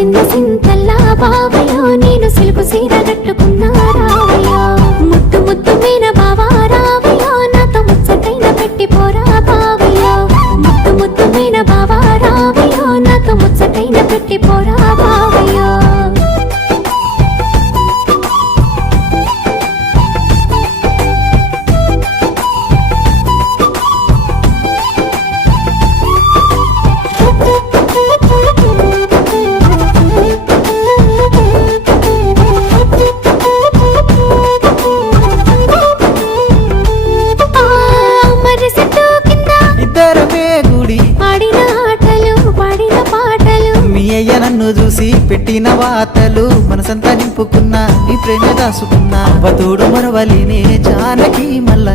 మురిసింద సింతల్లా బావయ్యో నేను సిలుకు సీర కట్టుకున్నా రావయ్యో ముద్దు ముద్దు మీన బావా రావయ్యో నాతో ముచ్చటైన పెట్టి పోరా బావయ్యో ముద్దు ముద్దు మీన బావా రావయ్యో నాతో ముచ్చటైన పెట్టి పోరా బావయ్యో నన్ను చూసి పెట్టిన వాతలు మనసంతా నింపుకున్నా నీ ప్రేమ దాసుకున్నా అవతోడు మరవలినే జానకి మల్ల